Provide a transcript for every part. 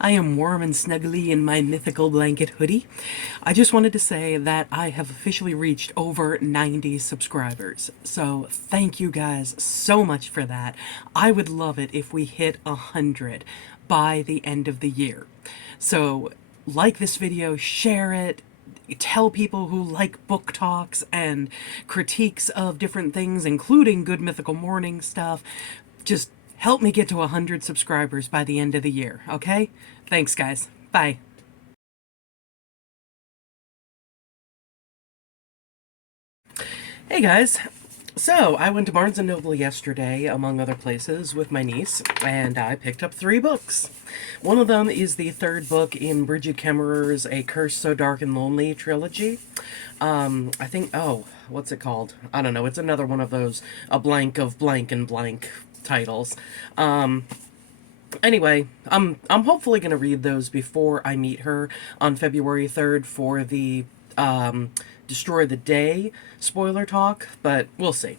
I am warm and snuggly in my mythical blanket hoodie. I just wanted to say that I have officially reached over 90 subscribers. So thank you guys so much for that. I would love it if we hit 100 by the end of the year. So like this video, share it, tell people who like book talks and critiques of different things, including Good Mythical Morning stuff. Just help me get to 100 subscribers by the end of the year, okay? Thanks, guys. Bye. Hey, guys. So, I went to Barnes & Noble yesterday, among other places, with my niece, and I picked up 3 books. One of them is the 3rd book in Bridget Kemmerer's A Curse So Dark and Lonely trilogy. I think, what's it called? I don't know, it's another one of those, a blank of blank and blank titles. Anyway, I'm hopefully gonna read those before I meet her on February 3rd for the Destroy the Day spoiler talk, but we'll see.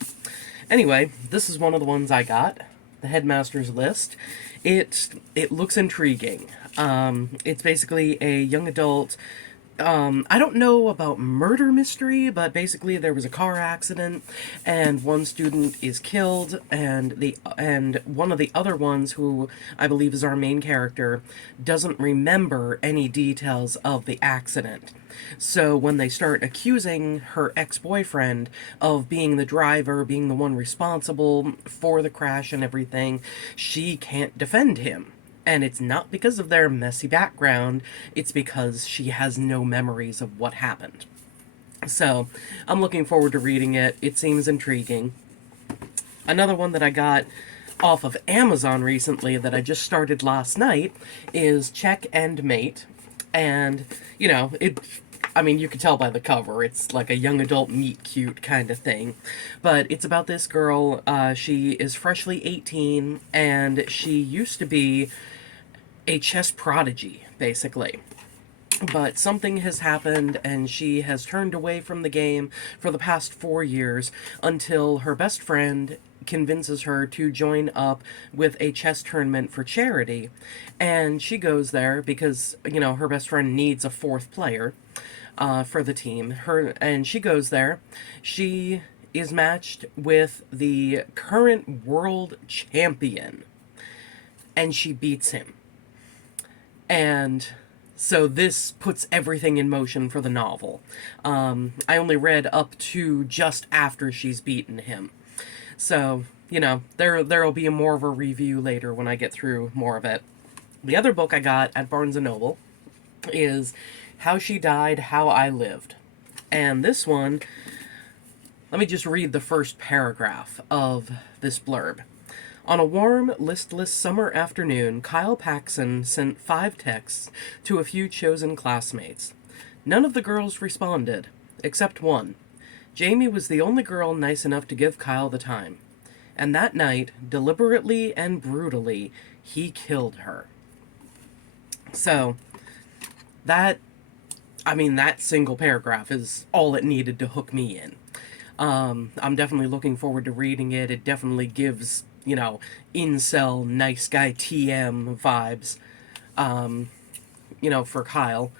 Anyway, this is one of the ones I got, the Headmaster's List. It looks intriguing. It's basically a young adult. I don't know about murder mystery, but basically there was a car accident and one student is killed, and one of the other ones, who I believe is our main character, doesn't remember any details of the accident. So when they start accusing her ex-boyfriend of being the driver, being the one responsible for the crash and everything, she can't defend him. And it's not because of their messy background, it's because she has no memories of what happened. So, I'm looking forward to reading it. It seems intriguing. Another one that I got off of Amazon recently that I just started last night is Check and Mate. And, I mean, you can tell by the cover, it's like a young adult meet cute kind of thing. But it's about this girl. She is freshly 18, and she used to be a chess prodigy, basically. But something has happened, and she has turned away from the game for the past 4 years until her best friend convinces her to join up with a chess tournament for charity. And she goes there because, her best friend needs a 4th player for the team. And she goes there. She is matched with the current world champion, and she beats him. And so this puts everything in motion for the novel. I only read up to just after she's beaten him. So, there'll be more of a review later when I get through more of it. The other book I got at Barnes & Noble is How She Died, How I Lived. And this one, let me just read the first paragraph of this blurb. On a warm, listless summer afternoon, Kyle Paxson sent 5 texts to a few chosen classmates. None of the girls responded, except one. Jamie was the only girl nice enough to give Kyle the time. And that night, deliberately and brutally, he killed her. So, that single paragraph is all it needed to hook me in. I'm definitely looking forward to reading it. It definitely gives, incel, nice guy TM vibes, for Kyle.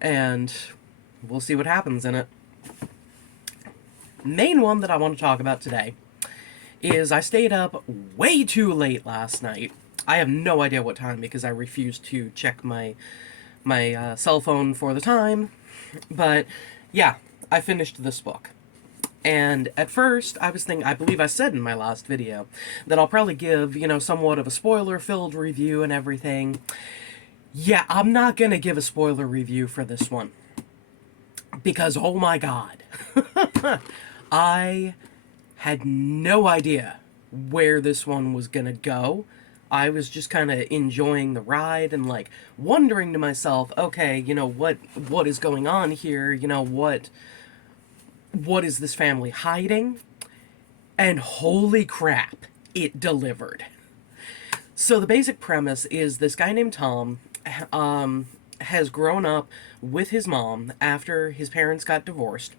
And we'll see what happens in it. Main one that I want to talk about today is I stayed up way too late last night. I have no idea what time because I refused to check my cell phone for the time. But yeah, I finished this book. And at first, I was thinking, I believe I said in my last video, that I'll probably give, somewhat of a spoiler-filled review and everything. Yeah, I'm not gonna give a spoiler review for this one. Because, oh my god. I had no idea where this one was gonna go. I was just kind of enjoying the ride and, wondering to myself, okay, what is going on here? What is this family hiding? And holy crap, it delivered. So the basic premise is this guy named Tom has grown up with his mom after his parents got divorced,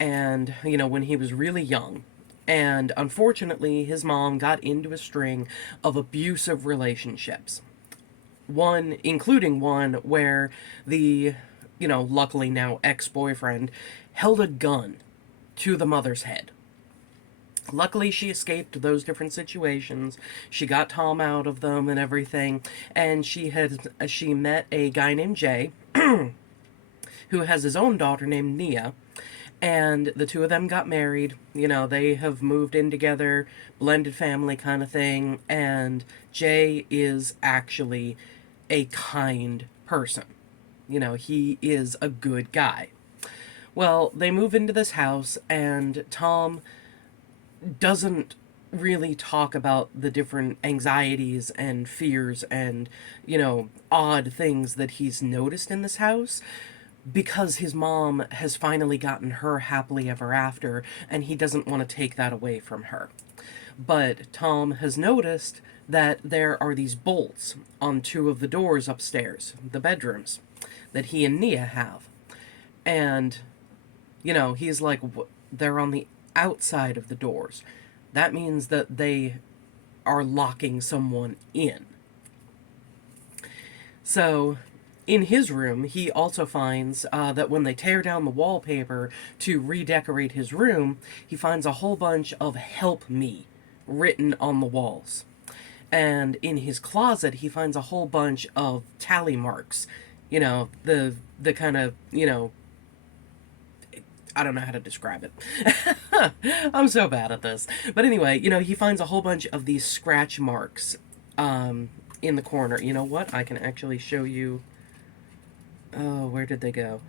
and, when he was really young. And unfortunately, his mom got into a string of abusive relationships one, including one where the, luckily now ex-boyfriend held a gun to the mother's head. Luckily, she escaped those different situations. She got Tom out of them and everything. And she met a guy named Jay, who has his own daughter named Nia. And the two of them got married. They have moved in together, blended family kind of thing. And Jay is actually a kind person. He is a good guy. Well, they move into this house, and Tom doesn't really talk about the different anxieties and fears and, odd things that he's noticed in this house, because his mom has finally gotten her happily ever after, and he doesn't want to take that away from her. But Tom has noticed that there are these bolts on two of the doors upstairs, the bedrooms, that he and Nia have. And, he's like, they're on the outside of the doors. That means that they are locking someone in. So, in his room, he also finds that when they tear down the wallpaper to redecorate his room, he finds a whole bunch of "help me" written on the walls. And in his closet, he finds a whole bunch of tally marks. The kind of, I don't know how to describe it. I'm so bad at this. But anyway, he finds a whole bunch of these scratch marks in the corner. You know what? I can actually show you. Oh, where did they go?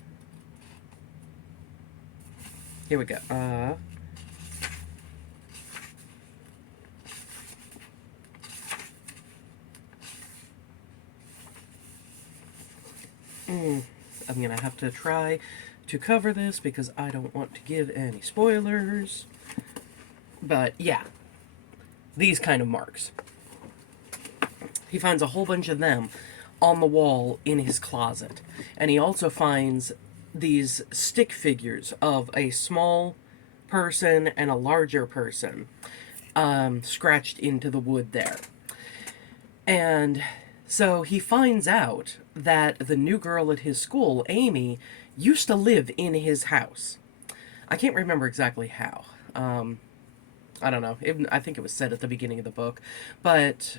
Here we go. I'm gonna have to try to cover this because I don't want to give any spoilers. But yeah, these kind of marks. He finds a whole bunch of them on the wall in his closet. And he also finds these stick figures of a small person and a larger person scratched into the wood there. And so he finds out that the new girl at his school, Amy, used to live in his house. I can't remember exactly how. I don't know. I think it was said at the beginning of the book. But,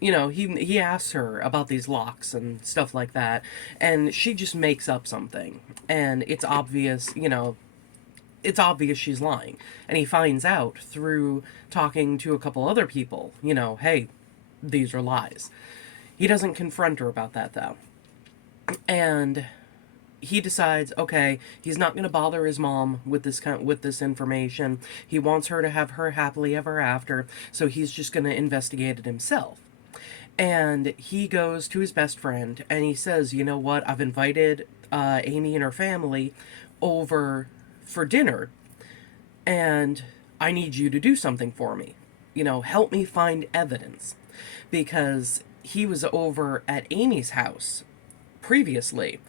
he asks her about these locks and stuff like that. And she just makes up something. And it's obvious, it's obvious she's lying. And he finds out through talking to a couple other people, hey, these are lies. He doesn't confront her about that, though. And he decides, okay, he's not going to bother his mom with this information. He wants her to have her happily ever after, so he's just going to investigate it himself. And he goes to his best friend, and he says, you know what, I've invited Amy and her family over for dinner, and I need you to do something for me. Help me find evidence. Because he was over at Amy's house previously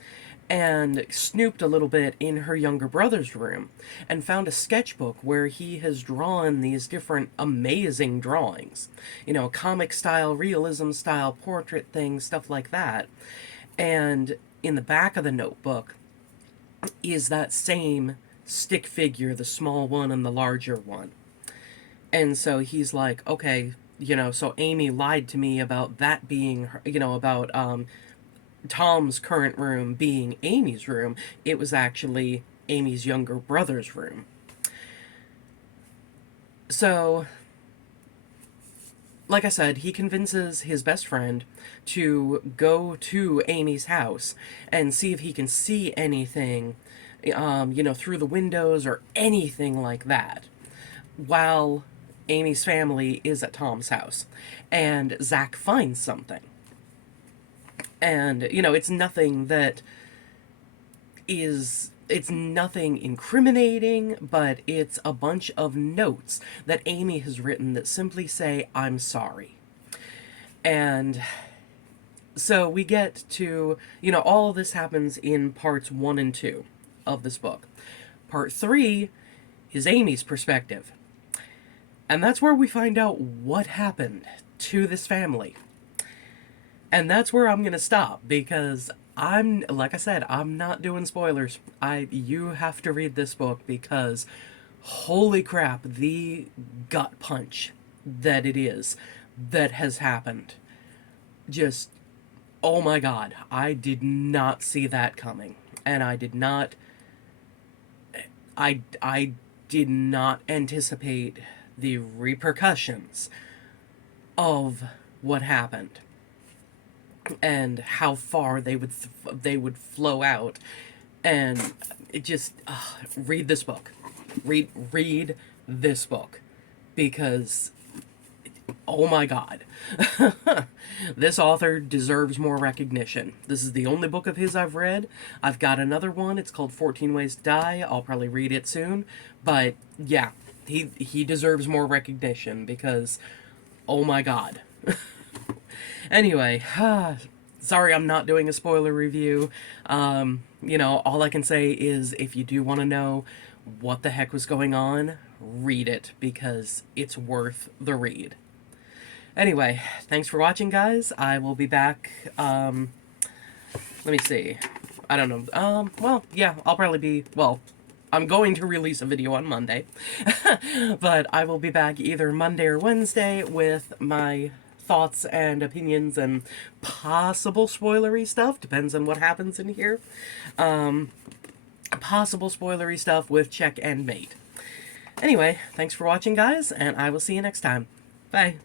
and snooped a little bit in her younger brother's room and found a sketchbook where he has drawn these different amazing drawings. Comic style, realism style, portrait things, stuff like that. And in the back of the notebook is that same stick figure, the small one and the larger one. And so he's like, okay, so Amy lied to me about that being, about Tom's current room being Amy's room. It was actually Amy's younger brother's room. So, like I said, he convinces his best friend to go to Amy's house and see if he can see anything, through the windows or anything like that, while Amy's family is at Tom's house. And Zach finds something. And, it's nothing that is... It's nothing incriminating, but it's a bunch of notes that Amy has written that simply say, I'm sorry. And so we get to... all of this happens in parts 1 and 2 of this book. Part 3 is Amy's perspective. And that's where we find out what happened to this family. And that's where I'm going to stop because like I said, I'm not doing spoilers. You have to read this book because holy crap, the gut punch that it is that has happened. Just, oh my god, I did not see that coming. And I did not anticipate the repercussions of what happened and how far they would flow out. And it just read this book. Read this book because oh my god. This author deserves more recognition. This is the only book of his I've read. I've got another one. It's called 14 Ways to Die. I'll probably read it soon. But yeah, he deserves more recognition because oh my god. Anyway, sorry I'm not doing a spoiler review. All I can say is if you do want to know what the heck was going on, read it because it's worth the read. Anyway, thanks for watching, guys. I will be back, let me see. I don't know. Well, yeah, I'll probably be, well, I'm going to release a video on Monday. But I will be back either Monday or Wednesday with my thoughts and opinions and possible spoilery stuff. Depends on what happens in here. Possible spoilery stuff with Check and Mate. Anyway, thanks for watching, guys, and I will see you next time. Bye.